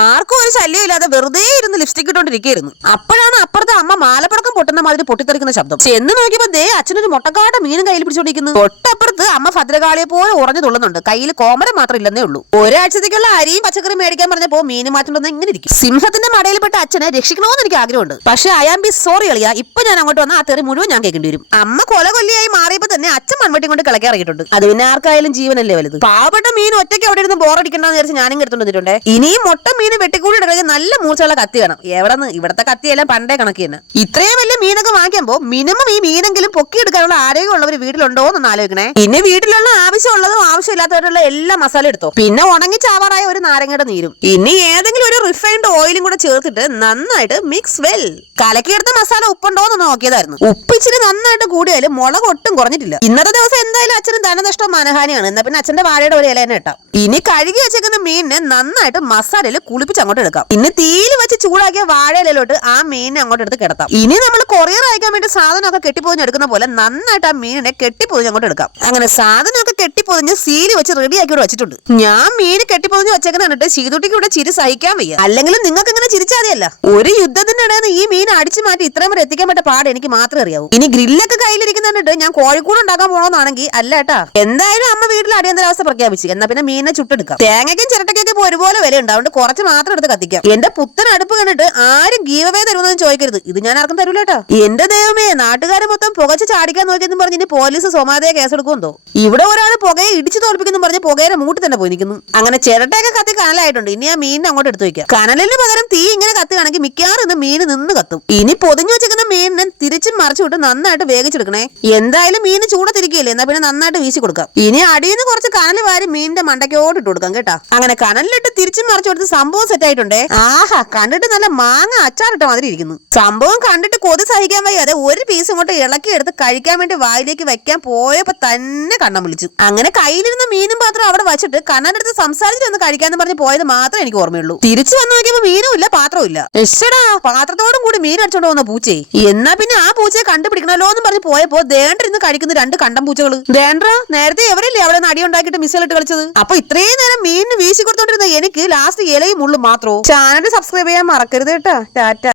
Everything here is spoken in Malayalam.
ആർക്കും ഒരു ശല്യം ഇല്ലാതെ വെറുതെ ഇരുന്ന് ലിപ്സ്റ്റിക് ഇട്ടോണ്ടിരിക്കുന്നു. അപ്പോഴാണ് അപ്പുറത്തെ അമ്മ മാലപ്പടക്കം പൊട്ടുന്ന മാതിരി പൊട്ടിത്തെറിക്കുന്ന ശബ്ദം. ചെന്ന് നോക്കിയപ്പോ ദേ അച്ഛനൊരു മുട്ടക്കാട്ട മീനും കയ്യിൽ പിടിച്ചോണ്ടിരിക്കുന്നു. തൊട്ടപ്പുറത്ത് അമ്മ ഭദ്രകാളിയെ പോലെ ഉറഞ്ഞു തുള്ളുന്നുണ്ട്. കയ്യിൽ കോമരം മാത്രം ഇല്ലെന്നേ ഉള്ളൂ. ഒരാഴ്ചത്തേക്കുള്ള അരിയും പച്ചക്കറിയും മേടിക്കാൻ പറഞ്ഞപ്പോ മീന് മാറ്റുണ്ടെന്ന് ഇങ്ങനെ ഇരിക്കും. സിംഹത്തിന്റെ മടയിൽപ്പെട്ട അച്ഛനെ രക്ഷിക്കണമെന്ന് എനിക്ക് ആഗ്രഹമുണ്ട്. പക്ഷെ ഐ ആം ബി സോറി അളിയ, ഇപ്പൊ ഞാൻ അങ്ങോട്ട് വന്ന ആ തെറി മുഴുവൻ ഞാൻ കേൾക്കേണ്ടി വരും. അമ്മ കൊലകൊല്ലിയായി മാറിയപ്പോ തന്നെ അച്ഛൻ മൺവെട്ടി കൊണ്ട് കിളക്കിറങ്ങിയിട്ടുണ്ട്. അത് പിന്നെ ആർക്കായാലും ജീവനല്ലേ വലുത്. പാവപ്പെട്ട മീൻ ഒറ്റയ്ക്ക് അവിടെ ഇരുന്ന് ബോറടിക്കണ്ടെന്ന് വിചാരിച്ച് ഞാനും എടുത്തുകൊണ്ടിട്ടുണ്ട്. ഇനിയും മൊട്ട മീൻ വെട്ടിക്കൂടി ഇടയ്ക്ക് നല്ല മൂർച്ചയുള്ള കത്തി വേണം. എവിടെന്ന് ഇവിടത്തെ കത്തിയെല്ലാം പണ്ടേ കണക്കി തന്നെ. ഇത്രയും വലിയ മീനൊക്കെ വാങ്ങിക്കുമ്പോ മിനിമം ഈ മീനെങ്കിലും പൊക്കിയെടുക്കാനുള്ള ആരോഗ്യമുള്ളവർ വീട്ടിലുണ്ടോ എന്ന് ആലോചിക്കണേ. പിന്നെ വീട്ടിലുള്ള ആവശ്യമുള്ളതും ആവശ്യമില്ലാത്തവരുള്ള എല്ലാ മസാല എടുത്തോ. പിന്നെ ഉണങ്ങി ചാവാറായ ഒരു നാരങ്ങയുടെ നീരും. ഇനി ഏതെങ്കിലും ഒരു റിഫൈൻഡ് ഓയിലും കൂടെ ചേർത്തിട്ട് നന്നായിട്ട് മിക്സ് വെൽ. കലക്കിയെടുത്ത മസാല ഉപ്പുണ്ടോന്ന് നോക്കിയതായിരുന്നു. ഉപ്പിച്ചിരി നന്നായിട്ട് കൂടിയാലും മുളക് ഒട്ടും കുറഞ്ഞിട്ടില്ല. ഇന്നത്തെ ദിവസം എന്തായാലും അച്ഛന് ധനനഷ്ടം മനഹാനിയാണ്. എന്നാ പിന്നെ അച്ഛന്റെ വാഴയുടെ ഒരു ഇല തന്നെ ഇട്ടാം. ഇനി കഴുകി വെച്ചേക്കുന്ന മീനിനെ നന്നായിട്ട് മസാലയിൽ കുളിപ്പിച്ച് അങ്ങോട്ട് എടുക്കാം. ഇനി തീയിൽ വെച്ച് ചൂടാക്കിയ വാഴയിലോട്ട് ആ മീനിനെ അങ്ങോട്ട് എടുത്ത് കിടത്താം. ഇനി നമ്മൾ കൊറിയർ അയക്കാൻ വേണ്ടി സാധനമൊക്കെ കെട്ടിപ്പൊതിഞ്ഞ് എടുക്കുന്ന പോലെ നന്നായിട്ട് ആ മീനിനെ കെട്ടിപ്പൊതിഞ്ഞ് അങ്ങോട്ട് എടുക്കാം. അങ്ങനെ സാധനമൊക്കെ കെട്ടിപ്പൊതിഞ്ഞ് സീല് വെച്ച് റെഡിയാക്കി ഇവിടെ വെച്ചിട്ടുണ്ട്. ഞാൻ മീൻ കെട്ടിപ്പൊതിഞ്ഞ് വെച്ചേക്കുന്ന കണ്ടിട്ട് ശീതുട്ടിക്ക് ഇവിടെ ചിരി സഹിക്കാൻ വയ്യ. അല്ലെങ്കിൽ നിങ്ങൾക്ക് ഇങ്ങനെ ചിരിച്ചാതെയല്ല. ഒരു യുദ്ധത്തിനിടയിൽ ഈ മീൻ അടിച്ചു മാറ്റി ഇത്രയും വരെ എത്തിക്കാൻ പറ്റ പാട് എനിക്ക് മാത്രമേ അറിയാവൂ. ഇനി ഗ്രില്ലൊക്കെ കയ്യിലിരിക്കുന്നിട്ട് ഞാൻ കോഴിക്കൂട് ഉണ്ടാക്കാൻ പോകണമെന്നാണെങ്കിൽ അല്ല കേട്ടാ. എന്തായാലും അമ്മ വീട്ടിൽ അടിയന്തരാവസ്ഥ പ്രഖ്യാപിച്ചു. എന്നാ പിന്നെ മീനിനെ ചുട്ടെടുക്കാം. തേങ്ങയ്ക്കും ചിരട്ടയ്ക്കൊക്കെ ഇപ്പൊ ഒരുപോലെ വില ഉണ്ടാവും. കുറച്ച് മാത്രം എടുത്ത് കത്തിക്കാം. എന്റെ പുത്തൻ അടുപ്പ് കണ്ടിട്ട് ആരും ഗീവവേ തരുമെന്ന് ചോദിക്കരുത്. ഇത് ഞാൻ ആർക്കും തരൂല കേട്ടോ. എന്റെ ദൈവമേ, നാട്ടുകാരെ മൊത്തം പുകച്ച് ചാടിക്കാൻ നോക്കിയെന്നും പറഞ്ഞ് ഇനി പോലീസ് സ്വമാതയെ കേസെടുക്കുമെന്തോ. ഇവിടെ ഒരാൾ പുകയെ ഇടിച്ചു തോൽപ്പിക്കുന്നു പറഞ്ഞ് പുകയുടെ മൂട്ടി തന്നെ പോയി നിൽക്കുന്നു. അങ്ങനെ ചിരട്ടയൊക്കെ കത്തി കനലായിട്ടുണ്ട്. ഇനി ആ മീനിനെ അങ്ങോട്ട് എടുത്തു വെക്കാം. കനലിന് പകരം തീ ഇങ്ങനെ കത്തുകയാണെങ്കിൽ മിക്കവാറും ഇന്ന് മീൻ നിന്ന് കത്തും. ഇനി പൊതിഞ്ഞു വെച്ചിരിക്കുന്ന മീനിനെ തിരിച്ചും മറിച്ചു വിട്ട് നന്നായിട്ട് വേവിച്ചെടുക്കണേ. എന്തായാലും മീന് ചൂടത്തിരിക്കുകയല്ലേ, എന്നാ പിന്നെ നന്നായിട്ട് വീശി കൊടുക്കാം. ഇനി അടിയിൽ നിന്ന് കുറച്ച് കനൽ വാരി മീനിന്റെ മണ്ടയ്ക്കോട്ട് ഇട്ട് കൊടുക്കാം കേട്ടാ. അങ്ങനെ കനലിലിട്ട് തിരിച്ചും മറിച്ചു കൊടുത്ത് സംഭവം സെറ്റ് ആയിട്ടുണ്ടേ. ആഹാ, കണ്ടിട്ട് നല്ല മാങ്ങ അച്ചാറിട്ട മാതിരി ഇരിക്കുന്നു. സംഭവം കണ്ടിട്ട് കൊതി സഹിക്കാൻ വയ്യാതെ ഒരു പീസ് ഇങ്ങോട്ട് ഇളക്കി എടുത്ത് കഴിക്കാൻ വേണ്ടി വായിലേക്ക് വെക്കാൻ പോയപ്പോ തന്നെ കണ്ണം വിളിച്ചു. അങ്ങനെ കയ്യിലിരുന്ന മീനും പാത്രം അവിടെ വെച്ചിട്ട് കണ്ണനെടുത്ത് സംസാരിച്ചിട്ട് ഒന്ന് കഴിക്കാന്ന് പറഞ്ഞ് പോയത് മാത്രമേ എനിക്ക് ഓർമ്മയുള്ളൂ. തിരിച്ചു വന്നു നോക്കിയപ്പോ മീനും ഇല്ല, പാത്രവും ഇല്ല. എടാ, പാത്രത്തോടും കൂടി മീൻ അടിച്ചോണ്ട് പോകുന്ന പൂച്ചേ. എന്നാ പിന്നെ ആ പൂച്ചയെ കണ്ടുപിടിക്കണല്ലോ എന്ന് പറഞ്ഞ് പോയപ്പോ ദേണ്ടിരുന്ന് കഴിക്കുന്ന രണ്ട് കണ്ടം പൂച്ചകള്. ദേണ്ട്രാ, നേരത്തെ എവരല്ലേ അവിടെ നടി ഉണ്ടാക്കിയിട്ട് മിസ്സിലിട്ട് കളിച്ചത്. അപ്പൊ ഇത്രയും നേരം മീനിന് വീശി കൊടുത്തോണ്ടിരുന്ന എനിക്ക് ലാസ്റ്റ് ഇലയും മുള്ളും മാത്രമോ. ചാനൽ സബ്സ്ക്രൈബ് ചെയ്യാൻ മറക്കരുത് കേട്ടാ. ടാറ്റ.